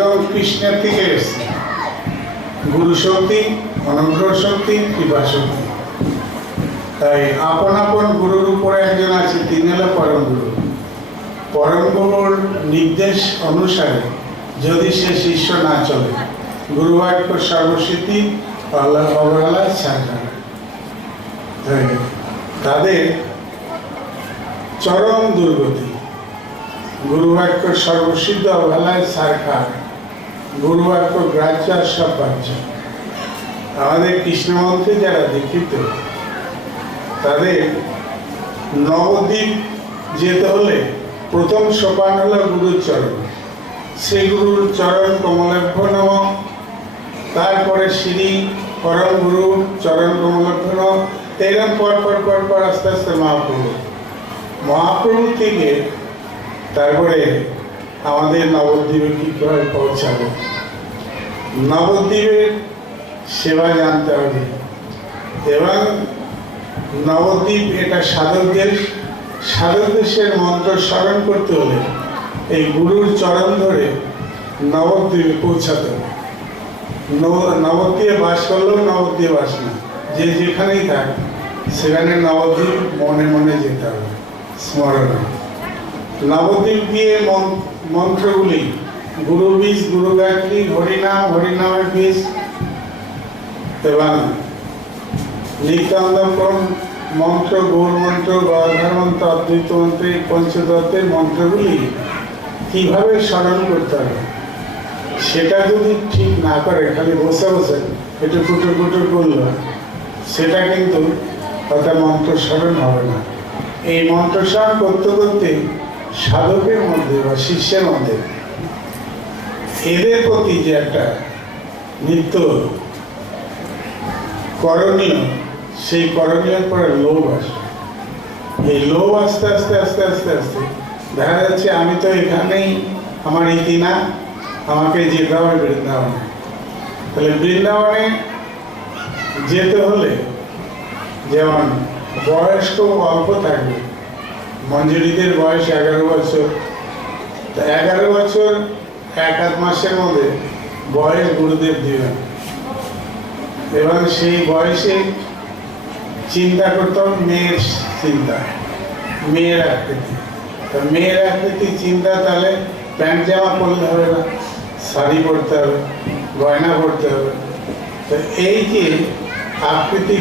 একদম কৃষ্ণের থেকে এসছে। গুরু শক্তি, অনুগ্রহ শক্তি, কৃপা শক্তি। তাই আপন আপন গুরুর উপরে একজন আছে, তিনি হলো পরম গুরু। পরম গুরুর নির্দেশ অনুসারে যদি সে শিষ্য না চলে, গুরু বাক্য সর্বস্বীতি অবহেলায় ছাড়া, তাদের চরম দুর্গতি। গুরু বাক্য সর্বসিদ্ধ অবহেলায় সারখার, গুরু বাক্য গ্রাহ্য আর সব বাচ্চা। আমাদের কৃষ্ণমন্ত্রে যারা দীক্ষিত, তাদের নবদ্বীপ যেতে হলে প্রথম সোপান হলো গুরুর চরণ। সে গুরুর চরণ কমলাভ্য নম, তারপরে শ্রী পরম গুরু চরণ কমলাভ্য নম। এরকম পর আস্তে আস্তে মহাপ্রভু থেকে তারপরে আমাদের নবদ্বীপে কী করে পৌঁছাবে। নবদ্বীপের সেবা জানতে হবে। এবং নবদ্বীপ এটা সাধক দেশ। সাধক দেশের মন্ত্র স্মরণ করতে হলে এই গুরুর চরণ ধরে নবদ্বীপে পৌঁছাতে হবে। নবদ্বীপে বাস করলেও নবদ্বীপ বাস না, যে যেখানেই থাক সেখানে নবদ্বীপ মনে মনে যেতে হবে, স্মরণে। নবদ্বীপ গিয়ে মন্ত্রগুলি গুরু বীজ, গুরু গায়ত্রী, হরিনাম, হরিনামের বীজ এবং নিত্যানন্দন মন্ত্র, গৌর মন্ত্র, গদাধর মন্ত্র, অদ্বৈত মন্ত্র, পঞ্চতত্ত্বের মন্ত্রগুলি কীভাবে স্মরণ করতে হবে, সেটা যদি ঠিক না করে খালি বসে বসে একটু কুটুর কুটুর করল, সেটা কিন্তু কথা মন্ত্র স্মরণ হবে না। এই মন্ত্র স্মরণ করতে করতে সাধকের মধ্যে বা শিষ্যের মধ্যে এদের প্রতি যে একটা নিত্য করণীয়, সেই করণীয় পরে লোভ আসে। এই লোভ আস্তে আস্তে আস্তে আস্তে আস্তে দেখা যাচ্ছে আমি তো এখানেই, আমার ইতি না, আমাকে যেতে হবে বৃন্দাবনে। তাহলে বৃন্দাবনে যেতে হলে যেমন বয়স খুব অল্প থাকবে। মঞ্জুরিদের বয়স 11 বছর। তা 11 বছর 1-8 মাসের মধ্যে বয়স গুরুদেব দিবেন। এবং সেই বয়সে চিন্তা করতাম মেয়ের চিন্তা, মেয়ের আকৃতি। তা মেয়ের আকৃতি চিন্তা, তাহলে প্যান্ট জামা পরলে হবে না, শাড়ি পরতে হবে, গয়না পরতে হবে। তো এই যে আকৃতি